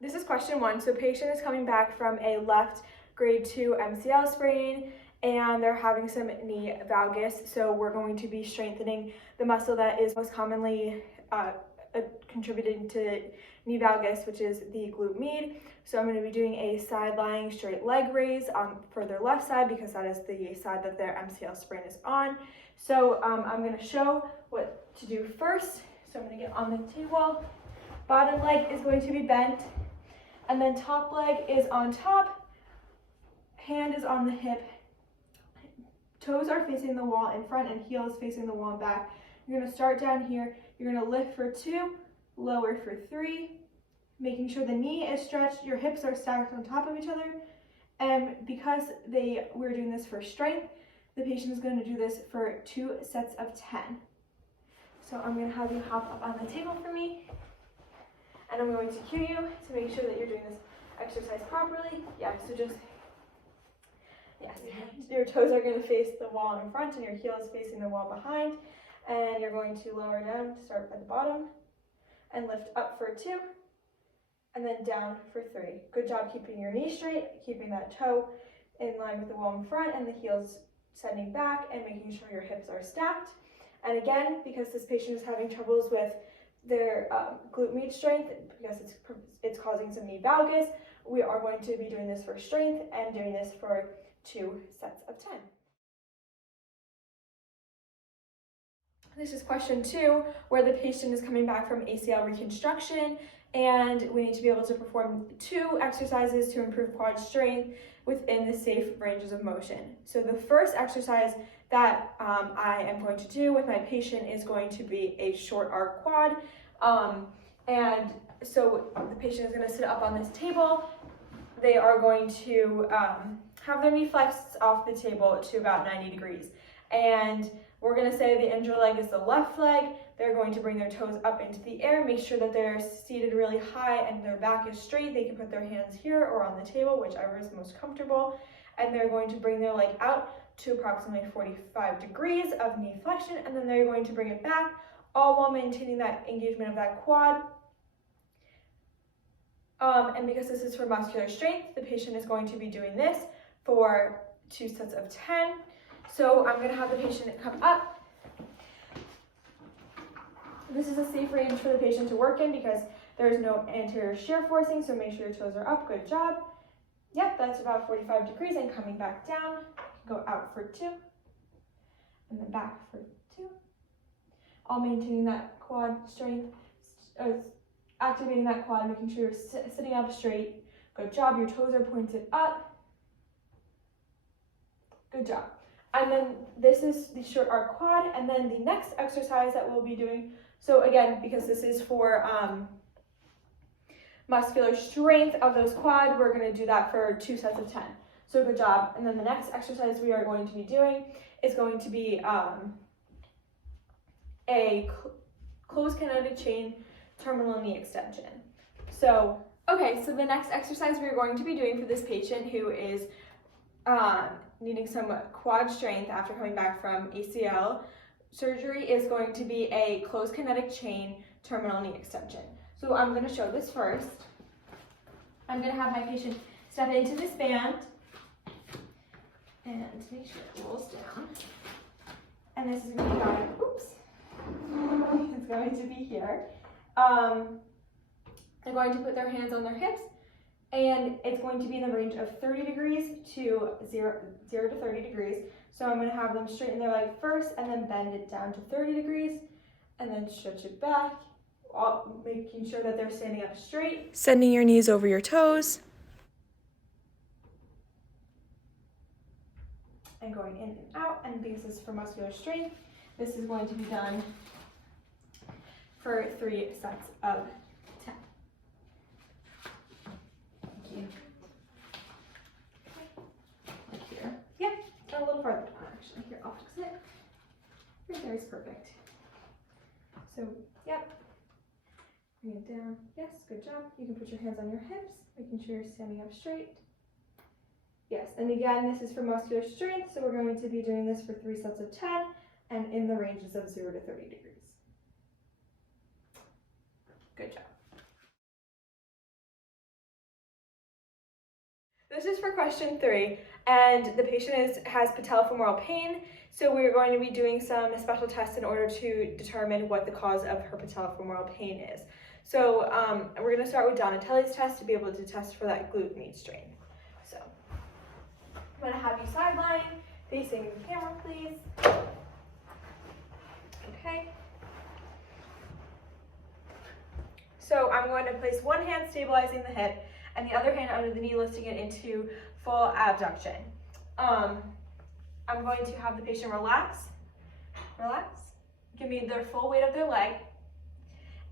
This is question 1. So patient is coming back from a left grade 2 MCL sprain and they're having some knee valgus. So we're going to be strengthening the muscle that is most commonly contributing to knee valgus, which is the glute med. So I'm going to be doing a side lying straight leg raise for their left side because that is the side that their MCL sprain is on. So I'm going to show what to do first. So I'm going to get on the table. Bottom leg is going to be bent, and then top leg is on top, hand is on the hip, toes are facing the wall in front and heel is facing the wall back. You're going to start down here, you're going to lift for 2, lower for 3, making sure the knee is stretched, your hips are stacked on top of each other, and because we're doing this for strength, the patient is going to do this for 2 sets of 10. So I'm going to have you hop up on the table for me. And I'm going to cue you to make sure that you're doing this exercise properly. Yeah, so just, yes, your toes are going to face the wall in front and your heel is facing the wall behind. And you're going to lower down, start at the bottom, and lift up for 2, and then down for 3. Good job keeping your knee straight, keeping that toe in line with the wall in front and the heels sending back and making sure your hips are stacked. And again, because this patient is having troubles with their glute med strength, because it's causing some knee valgus, we are going to be doing this for strength and doing this for 2 sets of 10. This is question 2, where the patient is coming back from ACL reconstruction, and we need to be able to perform 2 exercises to improve quad strength within the safe ranges of motion. So the first exercise that I am going to do with my patient is going to be a short arc quad. And so the patient is going to sit up on this table. They are going to have their knee flexed off the table to about 90 degrees. And we're going to say the injured leg is the left leg. They're going to bring their toes up into the air, make sure that they're seated really high and their back is straight. They can put their hands here or on the table, whichever is most comfortable. And they're going to bring their leg out to approximately 45 degrees of knee flexion, and then they're going to bring it back, all while maintaining that engagement of that quad. And because this is for muscular strength, the patient is going to be doing this for 2 sets of 10. So I'm going to have the patient come up. This is a safe range for the patient to work in because there is no anterior shear forcing, so make sure your toes are up. Good job. Yep, that's about 45 degrees, and coming back down, go out for 2, and then back for 2. All maintaining that quad strength, activating that quad, making sure you're sitting up straight. Good job, your toes are pointed up. Good job. And then this is the short arc quad, and then the next exercise that we'll be doing, so again, because this is for muscular strength of those quad, we're going to do that for 2 sets of 10. So good job. And then the next exercise we are going to be doing is going to be a closed kinetic chain terminal knee extension. So, okay, so the next exercise we're going to be doing for this patient who is needing some quad strength after coming back from ACL surgery is going to be a closed kinetic chain terminal knee extension. So I'm going to show this first. I'm going to have my patient step into this band and make sure it rolls down. And this is going to be on, oops, it's going to be here. They're going to put their hands on their hips, and it's going to be in the range of 30 degrees to 0 to 30 degrees. So I'm going to have them straighten their leg first and then bend it down to 30 degrees and then stretch it back, making sure that they're standing up straight. Sending your knees over your toes. And going in and out. And because this is for muscular strength, this is going to be done for 3 sets of 10. Thank you. Like here. Yep, a little farther down actually. Here, I'll fix it. Right there is perfect. So, yep. Bring it down. Yes, good job. You can put your hands on your hips, making sure you're standing up straight. Yes, and again, this is for muscular strength, so we're going to be doing this for 3 sets of 10 and in the ranges of 0 to 30 degrees. Good job. This is for question 3, and the patient has patellofemoral pain, so we're going to be doing some special tests in order to determine what the cause of her patellofemoral pain is. So we're going to start with Donatelli's test to be able to test for that glute-med strain. So I'm going to have you sideline, facing the camera, please. Okay. So I'm going to place one hand stabilizing the hip and the other hand under the knee, lifting it into full abduction. I'm going to have the patient relax, give me their full weight of their leg,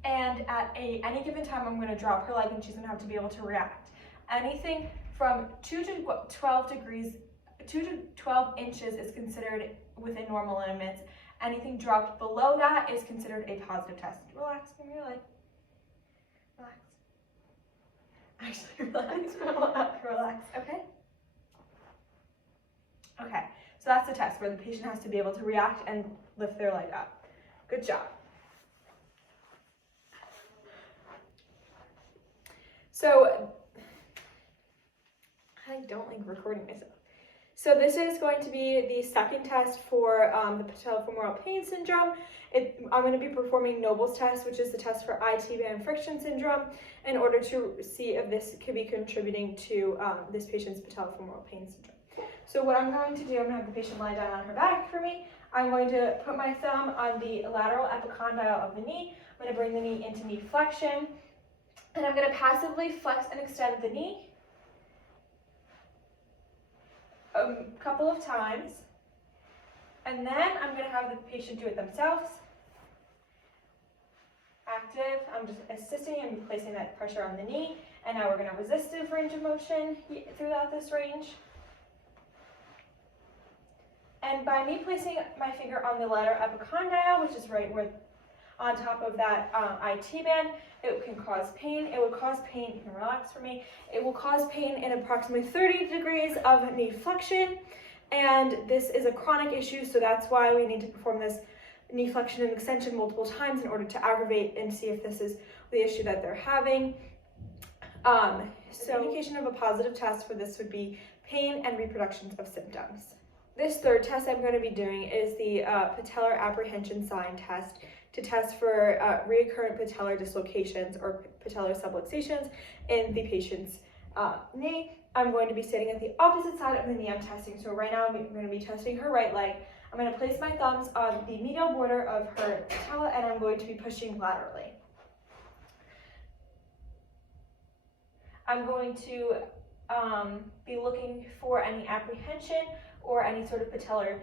and at any given time I'm going to drop her leg and she's going to have to be able to react. Anything from 2 to 12 degrees, 2 to 12 inches is considered within normal limits. Anything dropped below that is considered a positive test. Relax, give me your leg. Relax. Actually, relax, okay? Okay, so that's the test where the patient has to be able to react and lift their leg up. Good job. So, I don't like recording myself. So this is going to be the second test for the patellofemoral pain syndrome. I'm going to be performing Noble's test, which is the test for IT band friction syndrome, in order to see if this could be contributing to this patient's patellofemoral pain syndrome. So what I'm going to do, I'm going to have the patient lie down on her back for me. I'm going to put my thumb on the lateral epicondyle of the knee. I'm going to bring the knee into knee flexion, and I'm going to passively flex and extend the knee a couple of times, and then I'm going to have the patient do it themselves. Active, I'm just assisting and placing that pressure on the knee, and now we're going to resistive range of motion throughout this range. And by me placing my finger on the lateral epicondyle, which is right where on top of that IT band, it can cause pain. It will cause pain, you can relax for me. It will cause pain in approximately 30 degrees of knee flexion. And this is a chronic issue, so that's why we need to perform this knee flexion and extension multiple times in order to aggravate and see if this is the issue that they're having. So indication of a positive test for this would be pain and reproduction of symptoms. This third test I'm going to be doing is the patellar apprehension sign test, to test for recurrent patellar dislocations or patellar subluxations in the patient's knee. I'm going to be sitting at the opposite side of the knee I'm testing. So right now I'm going to be testing her right leg. I'm going to place my thumbs on the medial border of her patella, and I'm going to be pushing laterally. I'm going to be looking for any apprehension or any sort of patellar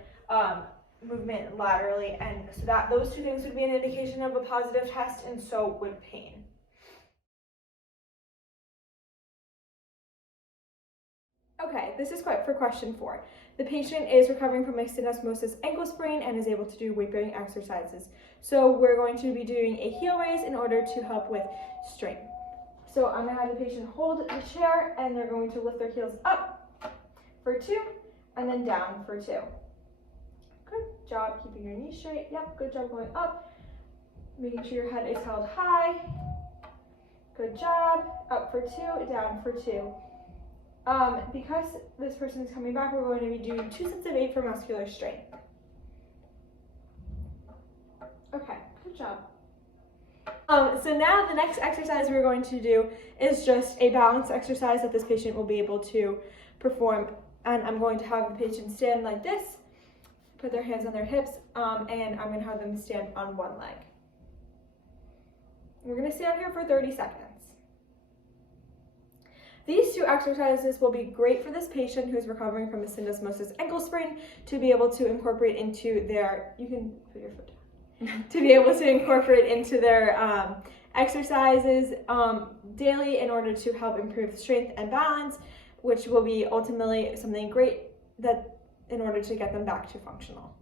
movement laterally, and so that those two things would be an indication of a positive test, and so would pain. Okay, this is for question 4. The patient is recovering from a syndesmosis ankle sprain and is able to do weight-bearing exercises. So we're going to be doing a heel raise in order to help with strength. So I'm going to have the patient hold the chair, and they're going to lift their heels up for 2, and then down for 2. Good job keeping your knees straight. Yep, good job going up. Making sure your head is held high. Good job. Up for 2, down for 2. Because this person is coming back, we're going to be doing 2 sets of 8 for muscular strength. Okay, good job. So now the next exercise we're going to do is just a balance exercise that this patient will be able to perform. And I'm going to have the patient stand like this, put their hands on their hips, and I'm going to have them stand on one leg. We're going to stand here for 30 seconds. These 2 exercises will be great for this patient who's recovering from a syndesmosis ankle sprain to be able to incorporate into their, you can put your foot down, to be able to incorporate into their exercises daily in order to help improve strength and balance, which will be ultimately something great that in order to get them back to functional.